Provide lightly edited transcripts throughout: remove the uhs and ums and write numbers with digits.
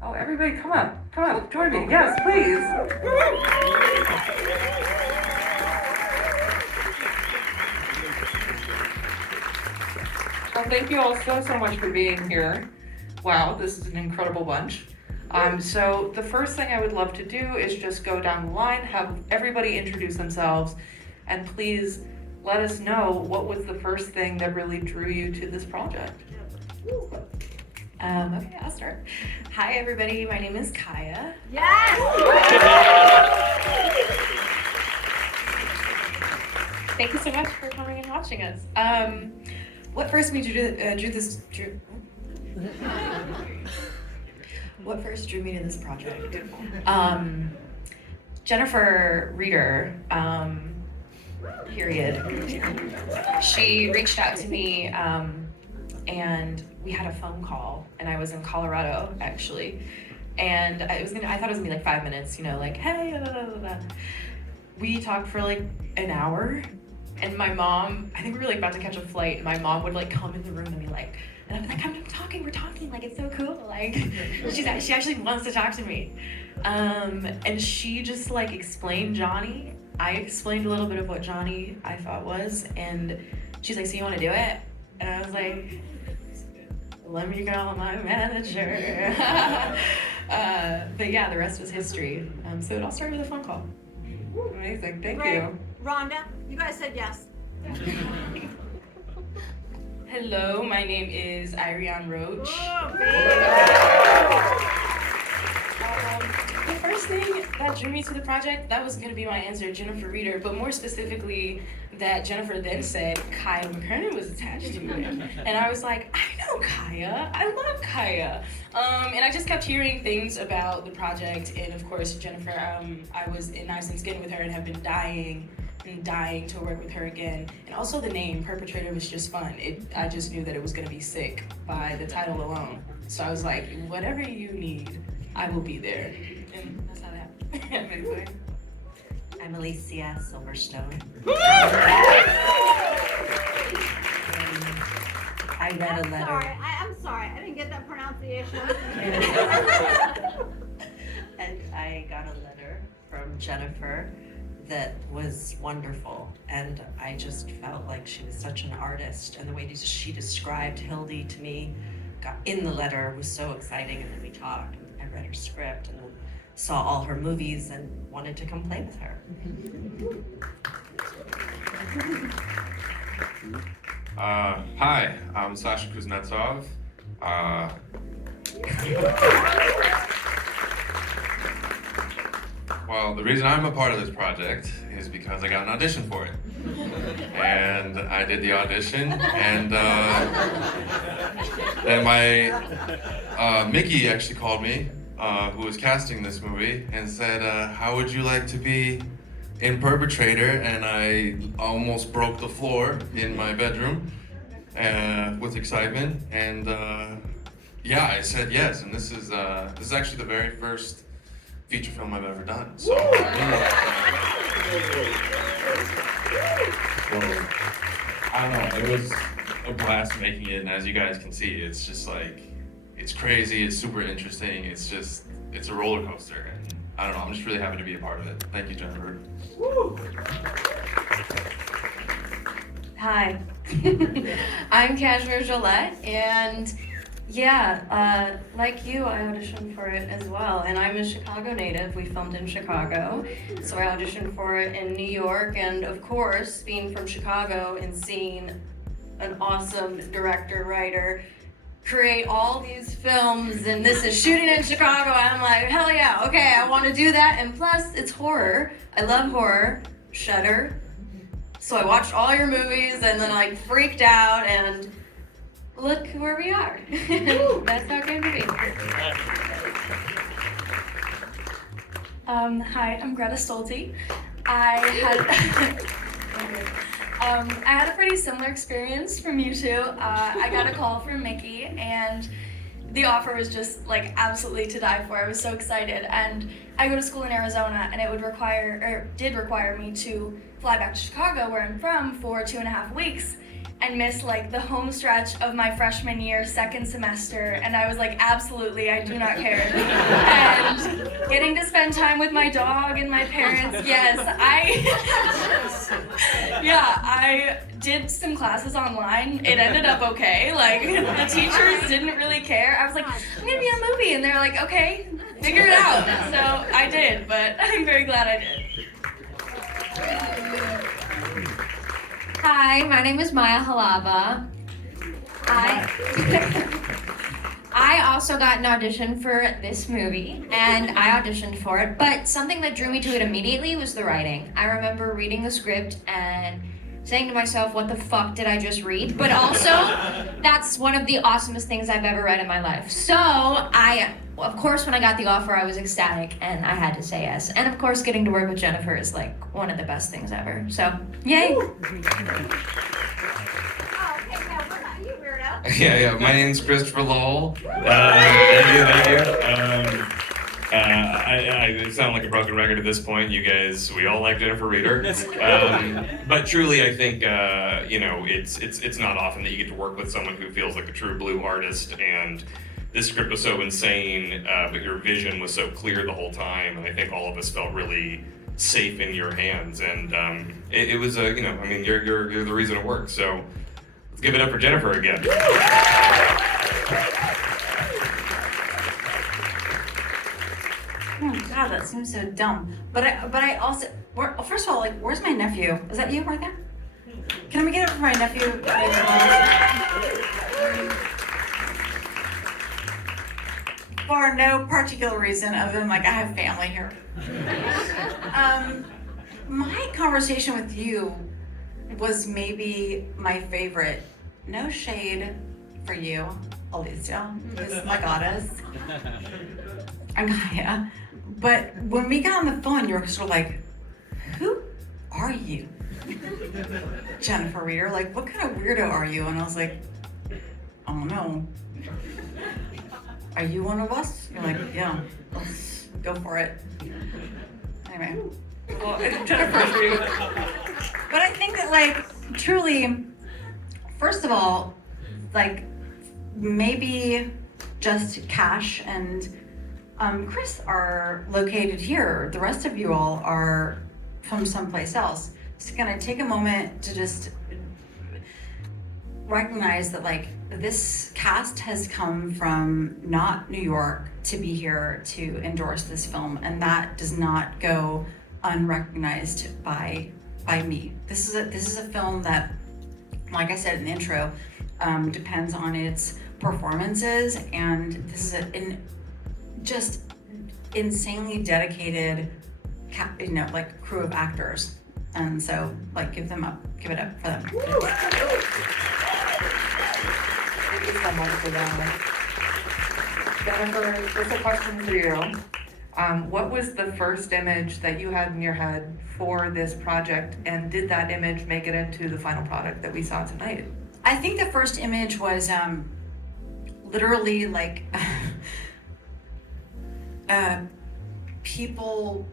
Oh, everybody, come on, join me. Yes, please. Well, thank you all so much for being here. Wow, this is an incredible bunch. So the first thing I would love to do is just go down the line, have everybody introduce themselves, and please let us know what was the first thing that really drew you to this project. Okay, I'll start. Hi, everybody. My name is Kaya. Yes! Thank you so much for coming and watching us. What first made you What first drew me to this project? Jennifer Reeder, period. She reached out to me, and we had a phone call, and I was in Colorado actually, and I thought it was gonna be like 5 minutes, like, hey, blah, blah, blah, blah. We talked for like an hour, and my mom, I think we were like about to catch a flight, and my mom would like come in the room and be like, and I'm like, we're talking, like, it's so cool, like, she actually wants to talk to me. And she just like explained Johnny. I explained a little bit of what Johnny I thought was, and she's like, so you wanna do it? And I was like, let me call my manager. But yeah, the rest was history. So it all started with a phone call. Amazing, thank Great. you. Rhonda, you guys said yes. Hello, my name is Irian Roach. The first thing that drew me to the project, that was going to be my answer, Jennifer Reeder, but more specifically, that Jennifer then said Kaya McKernan was attached to it. And I was like, I know Kaya, I love Kaya. And I just kept hearing things about the project, and of course, Jennifer, I was in Knives and Skin with her and have been dying to work with her again. And also the name, Perpetrator, was just fun. I just knew that it was gonna be sick by the title alone. So I was like, whatever you need, I will be there. And that's how that happened. I'm Alicia Silverstone. I read a letter. I'm sorry, I didn't get that pronunciation. And I got a letter from Jennifer that was wonderful, and I just felt like she was such an artist, and the way she described Hildy to me in the letter was so exciting. And then we talked, and I read her script, and saw all her movies, and wanted to come play with her. Hi, I'm Sasha Kuznetsov. Well, the reason I'm a part of this project is because I got an audition for it. And I did the audition, and then my Mickey actually called me, who was casting this movie, and said, how would you like to be in Perpetrator? And I almost broke the floor in my bedroom with excitement, and yeah, I said yes. And this is actually the very first feature film I've ever done. So I don't know, it was a blast making it, and as you guys can see, it's just like, it's crazy, it's super interesting, it's a roller coaster, and I don't know, I'm just really happy to be a part of it. Thank you, Jennifer. Hi, I'm Cashmere Gillette, and yeah, like you, I auditioned for it as well, and I'm a Chicago native. We filmed in Chicago, so I auditioned for it in New York, and of course, being from Chicago and seeing an awesome director, writer, create all these films, and this is shooting in Chicago, I'm like, hell yeah, okay, I want to do that, and plus, it's horror. I love horror, Shudder, so I watched all your movies, and then I freaked out, and look where we are. That's how it came to be. Hi, I'm Greta Stolte. I had a pretty similar experience from you two. I got a call from Mickey, and the offer was just like absolutely to die for. I was so excited, and I go to school in Arizona, and it did require me to fly back to Chicago, where I'm from, for 2.5 weeks. and miss like the home stretch of my freshman year, second semester, and I was like, absolutely, I do not care. And getting to spend time with my dog and my parents, yes, I did some classes online. It ended up okay. Like, the teachers didn't really care. I was like, I'm gonna be in a movie, and they're like, okay, figure it out. So I did, but I'm very glad I did. Hi, my name is Maya Halava. I also got an audition for this movie, and I auditioned for it, but something that drew me to it immediately was the writing. I remember reading the script and saying to myself, what the fuck did I just read? But also, that's one of the awesomest things I've ever read in my life. So of course, when I got the offer, I was ecstatic, and I had to say yes. And of course, getting to work with Jennifer is like one of the best things ever. So, yay! Oh, okay, now what about you, weirdo? Yeah. My name's Christopher Lowell. Thank you. I sound like a broken record at this point. You guys, we all like Jennifer Reeder. But truly, I think it's not often that you get to work with someone who feels like a true blue artist. And this script was so insane, but your vision was so clear the whole time. And I think all of us felt really safe in your hands. And it was you're the reason it worked. So let's give it up for Jennifer again. Oh God, that seems so dumb. But I also, first of all, like, where's my nephew? Is that you right there? Can we get it for my nephew? For no particular reason other than like I have family here. My conversation with you was maybe my favorite. No shade for you, Alicia, who's my goddess. I'm Gaia. But when we got on the phone, you were sort of like, who are you? Jennifer Reeder, like, what kind of weirdo are you? And I was like, I don't know. Are you one of us? You're like, yeah, let's go for it. Anyway. Well, Jennifer's reading. But I think that, like, truly, first of all, like, maybe just Cash and Chris are located here. The rest of you all are from someplace else. Just gonna take a moment to just recognize that, like, this cast has come from not New York to be here to endorse this film, and that does not go unrecognized by me. This is a film that, like I said in the intro, depends on its performances, and this is an just insanely dedicated crew of actors. And so, like, give it up for them. Thank you so much for that. Jennifer, just a question for you. What was the first image that you had in your head for this project, and did that image make it into the final product that we saw tonight? I think the first image was literally like people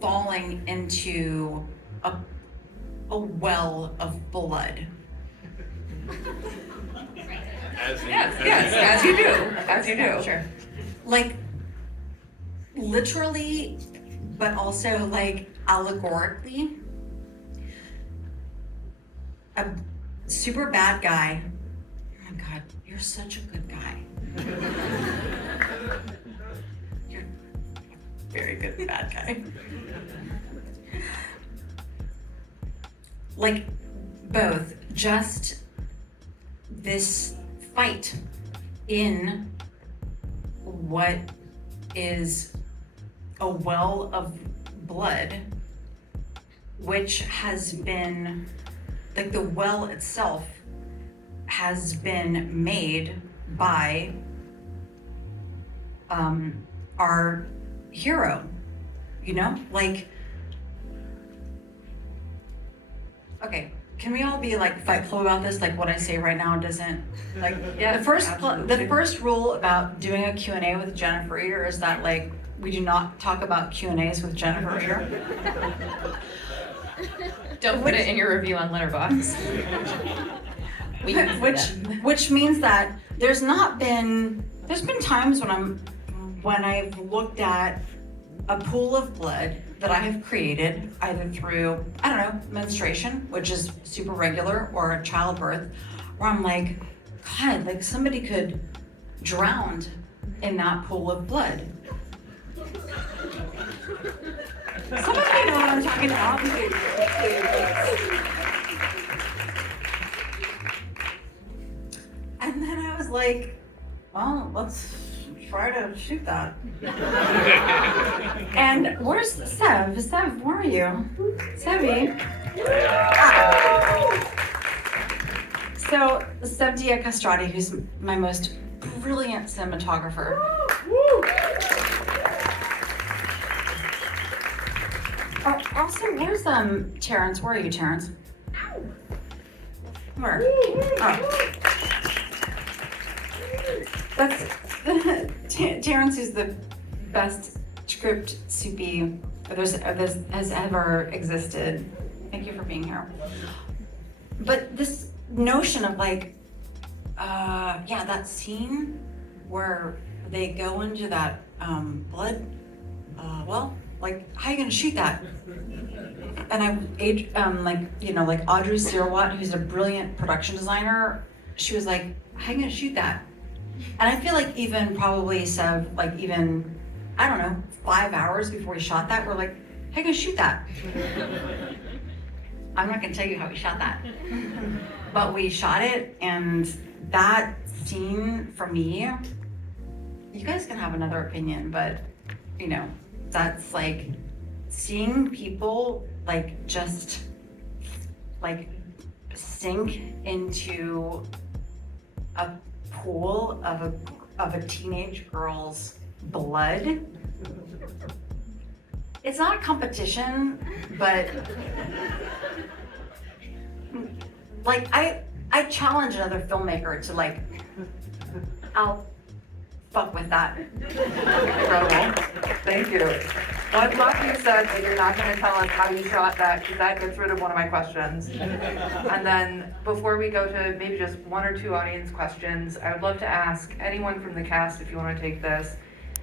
falling into a well of blood. Yes, as you do. Sure. Like, literally, but also, like, allegorically. A super bad guy. Oh my God, you're such a good guy. You're a very good bad guy. Like, both, just this fight in what is a well of blood, which has been, like, the well itself has been made by our hero, you know? Like, okay, can we all be like Fight Club about this? Like, what I say right now doesn't, like, Yeah, the first absolutely. rule about doing a Q&A with Jennifer Reeder is that, like, we do not talk about Q&As with Jennifer Reeder. Don't put it in your review on Letterboxd. We can see that. Which means that there's been times when I've looked at a pool of blood that I have created either through, I don't know, menstruation, which is super regular, or childbirth, where I'm like, God, like somebody could drown in that pool of blood. Somebody know what I'm talking about? And then I was like, well, let's try to shoot that. And where's Sev? Sev, where are you? Sevy. So Sev Dia Castrati, who's my most brilliant cinematographer. Also, where's Terrence? Where are you, Terrence? Where? Oh. That's Terrence is the best script soupy has ever existed. Thank you for being here. But this notion of like, that scene where they go into that blood, like, how are you gonna shoot that? And like Audrey Sirwat, who's a brilliant production designer, she was like, how are you gonna shoot that? And I feel like even probably Sev, like even, I don't know, 5 hours before we shot that, we're like, how are you gonna shoot that? I'm not gonna tell you how we shot that. But we shot it, and that scene for me, you guys can have another opinion, but you know, that's like seeing people like just like sink into a pool of a teenage girl's blood. It's not a competition, but like I challenge another filmmaker to like, I'll fuck with that. Incredible. Thank you. Well, I'm glad you said that you're not going to tell us how you shot that, because that gets rid of one of my questions. And then before we go to maybe just one or two audience questions, I would love to ask anyone from the cast, if you want to take this,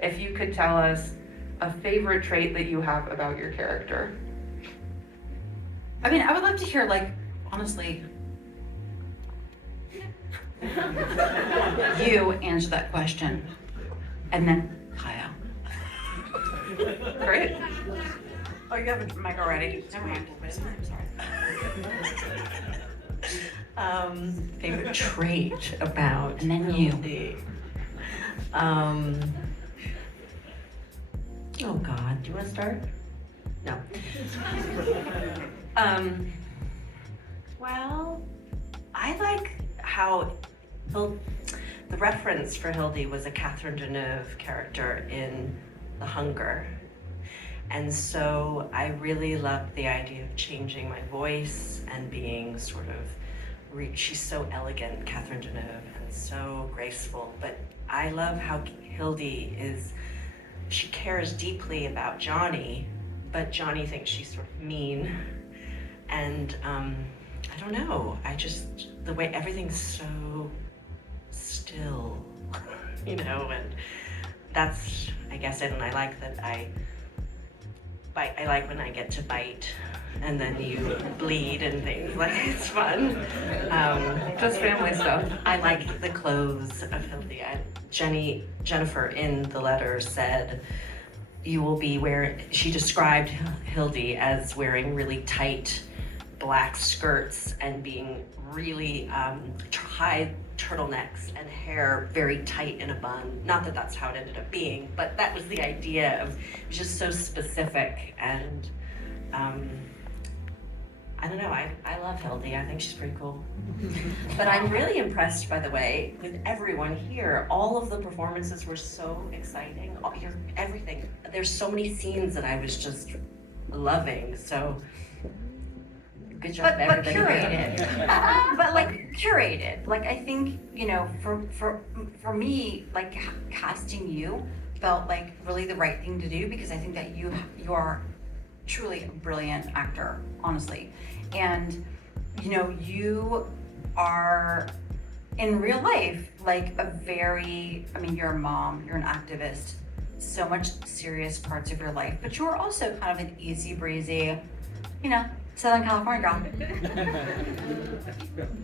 if you could tell us a favorite trait that you have about your character. I mean, I would love to hear, like, honestly, you answer that question, and then Kaya. Great. Oh, you have a mic already. Never mind. I'm sorry. Favorite trait about, And then you. Oh God, do you want to start? No. Well, I like how the reference for Hildy was a Catherine Deneuve character in The Hunger. And so I really loved the idea of changing my voice and being sort of, she's so elegant, Catherine Deneuve, and so graceful. But I love how Hildy she cares deeply about Johnny, but Johnny thinks she's sort of mean. And I don't know, the way everything's so still, you know, and that's, I guess, and I like that I like when I get to bite and then you bleed and things, like, it's fun. Just family stuff. I like the clothes of Hildy. Jennifer in the letter said, she described Hildy as wearing really tight black skirts and being really high turtlenecks and hair very tight in a bun. Not that that's how it ended up being, but that was the idea of, it was just so specific. And I don't know, I love Hildy. I think she's pretty cool. But I'm really impressed, by the way, with everyone here. All of the performances were so exciting. Everything. There's so many scenes that I was just loving. So good job, But everybody. curated. But like curated. Like, I think, you know, for me, like casting you felt like really the right thing to do, because I think that you are truly a brilliant actor, honestly. And, you know, you are in real life like a very, I mean, you're a mom, you're an activist, so much serious parts of your life, but you're also kind of an easy breezy, you know, Southern California girl.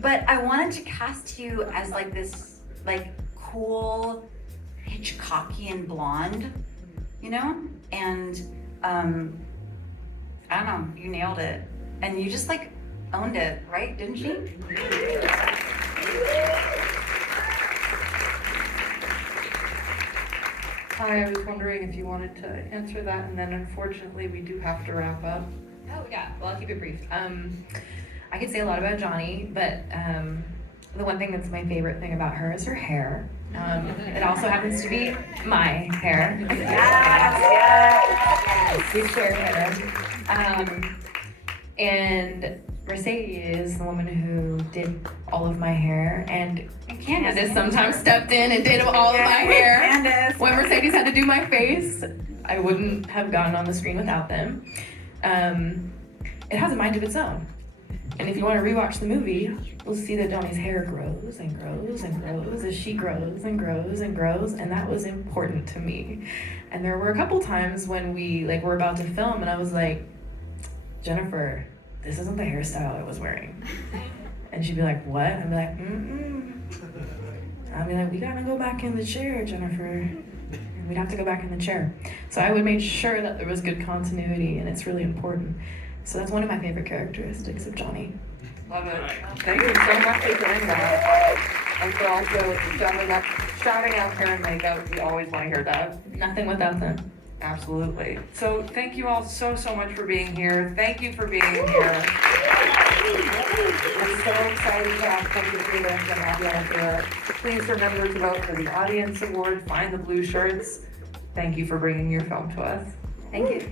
But I wanted to cast you as like this, like cool, Hitchcockian blonde, you know? And I don't know, you nailed it. And you just like owned it, right? Didn't you? Hi, I was wondering if you wanted to answer that, and then unfortunately we do have to wrap up. Oh yeah, well I'll keep it brief. I could say a lot about Johnny, but the one thing that's my favorite thing about her is her hair. It also happens to be my hair. Yes. We share hair. And Mercedes, the woman who did all of my hair, and Candace sometimes stepped in and did all of my hair. Candace. When Mercedes had to do my face, I wouldn't have gotten on the screen without them. It has a mind of its own. And if you want to rewatch the movie, you'll see that Johnny's hair grows and grows and grows as she grows and grows and grows, and that was important to me. And there were a couple times when we were about to film, and I was like, Jennifer, this isn't the hairstyle I was wearing. And she'd be like, what? I'd be like, I'd be like, we gotta go back in the chair, Jennifer. And we'd have to go back in the chair. So I would make sure that there was good continuity, and it's really important. So that's one of my favorite characteristics of Johnny. Love it. Thank you so much for doing that. And for also shouting out hair and makeup. We always want to hear that. Nothing without them. Absolutely. So thank you all so much for being here. Thank you for being here. I'm so excited to have Perpetrator and Tribeca here. Please remember to vote for the Audience Award. Find the blue shirts. Thank you for bringing your film to us. Thank you.